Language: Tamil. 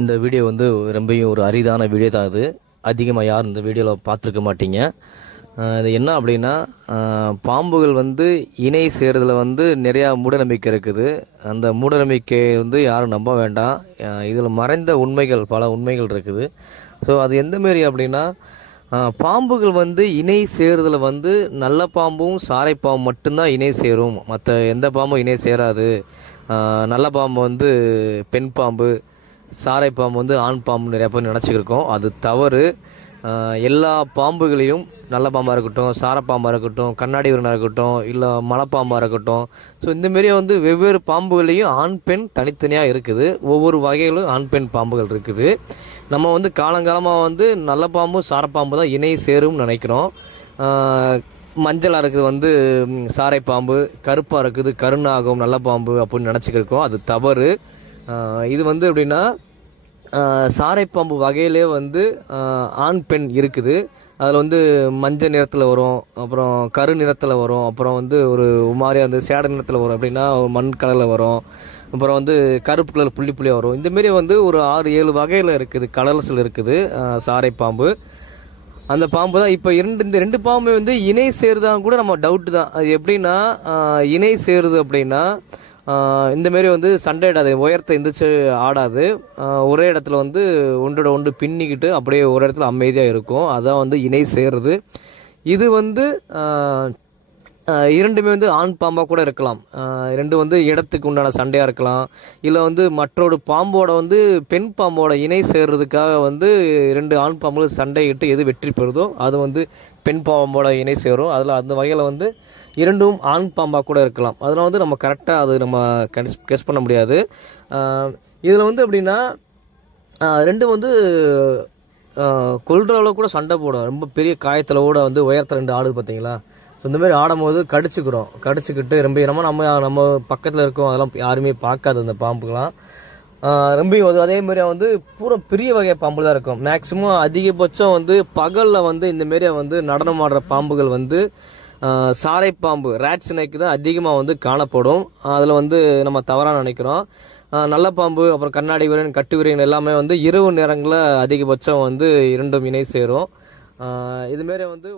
இந்த வீடியோ வந்து ரொம்பவும் ஒரு அரிதான வீடியோ தான். அது அதிகமாக யாரும் இந்த வீடியோவில் பார்த்துருக்க மாட்டீங்க. இது என்ன அப்படின்னா, பாம்புகள் வந்து இணை சேருதில் வந்து நிறையா மூடநம்பிக்கை இருக்குது. அந்த மூடநம்பிக்கை வந்து யாரும் நம்ப வேண்டாம். இதில் மறைந்த உண்மைகள், பல உண்மைகள் இருக்குது. ஸோ அது எந்தமாரி அப்படின்னா, பாம்புகள் வந்து இணை சேருதில் வந்து நல்ல பாம்பும் சாரை பாம்பு மட்டும்தான் இணை சேரும், மற்ற எந்த பாம்பும் இணை சேராது. நல்ல பாம்பு வந்து பெண் பாம்பு, சாரை பாம்பு வந்து ஆண் பாம்பு நிறையா பேர் நினச்சிக்கிருக்கோம். அது தவறு. எல்லா பாம்புகளையும் நல்ல பாம்பாக இருக்கட்டும், சாரப்பாம்பாக இருக்கட்டும், கண்ணாடி விரனாக இருக்கட்டும், இல்லை மலைப்பாம்பாக இருக்கட்டும், ஸோ இந்தமாரியே வந்து வெவ்வேறு பாம்புகளையும் ஆண் பெண் தனித்தனியாக இருக்குது. ஒவ்வொரு வகைகளும் ஆண் பெண் பாம்புகள் இருக்குது. நம்ம வந்து காலங்காலமாக வந்து நல்ல பாம்பு சாரப்பாம்பு தான் இணை சேரும்னு நினைக்கிறோம். மஞ்சளாக இருக்குது வந்து சாரை பாம்பு, கருப்பாக இருக்குது கருநாகம் நல்ல பாம்பு அப்படின்னு நினச்சிக்கிருக்கோம். அது தவறு. இது வந்து எப்படின்னா, சாரைப்பாம்பு வகையிலே வந்து ஆண் பெண் இருக்குது. அதில் வந்து மஞ்சள் நிறத்தில் வரும், அப்புறம் கரு நிறத்தில் வரும், அப்புறம் வந்து ஒரு மாதிரியாக வந்து சேட நிறத்தில் வரும், அப்படின்னா மண் கலரில் வரும், அப்புறம் வந்து கருப்பு கலர் புள்ளி புள்ளியாக வரும். இந்தமாரி வந்து ஒரு 6-7 வகையில் இருக்குது, கலர்ஸில் இருக்குது சாரைப்பாம்பு. அந்த பாம்பு தான் இப்போ இந்த ரெண்டு பாம்பு வந்து இணை சேருதான் கூட நம்ம டவுட்டு தான். அது எப்படின்னா, இணை சேருது அப்படின்னா இந்தமாரி வந்து சண்டையிடாது, உயரத்தை எந்திரிச்சு ஆடாது. ஒரே இடத்துல வந்து ஒன்றோட ஒன்று பின்னிக்கிட்டு அப்படியே ஒரு இடத்துல அமைதியாக இருக்கும். அதான் வந்து இணை சேருது. இது வந்து இரண்டுமே வந்து ஆண் பாம்பாக கூட இருக்கலாம். ரெண்டு வந்து இடத்துக்கு உண்டான சண்டையாக இருக்கலாம். இல்லை வந்து மற்றொரு பாம்போட வந்து பெண் பாம்போட இணை சேர்றதுக்காக வந்து 2 ஆண் பாம்புகள் சண்டையிட்டு எது வெற்றி பெறுதோ அது வந்து பெண் பாம்போட இணை சேரும். அதில் அந்த வகையில் வந்து இரண்டும் ஆண் பாம்பாக கூட இருக்கலாம். அதனால் வந்து நம்ம கரெக்டாக அது நம்ம கெஸ் பண்ண முடியாது. இதில் வந்து எப்படின்னா, ரெண்டும் வந்து கொல்ற அளவு கூட சண்டை போடும். ரொம்ப பெரிய காயத்தில் கூட வந்து உயரத்தில் 2 ஆடுது பார்த்தீங்களா. ஸோ இந்தமாரி ஆடும்போது கடிச்சிக்கிட்டு ரொம்ப நம்ம பக்கத்தில் இருக்கோம், அதெல்லாம் யாருமே பார்க்காது அந்த பாம்புகள்லாம். ரொம்ப அதேமாரி வந்து பூரா பெரிய வகை பாம்பு தான் இருக்கும். மேக்சிமம் அதிகபட்சம் வந்து பகலில் வந்து இந்தமாரி வந்து நடனம் ஆடுற பாம்புகள் வந்து சாரை பாம்பு, ரேட் ஸ்னேக் தான் அதிகமாக வந்து காணப்படும். அதில் வந்து நம்ம தவறாக நினைக்கிறோம். நல்ல பாம்பு, அப்புறம் கண்ணாடி வீரன், கட்டு வீரன் எல்லாமே வந்து இரவு நேரங்களில் அதிகபட்சம் வந்து இரண்டும் இணை சேரும். இதுமாரி வந்து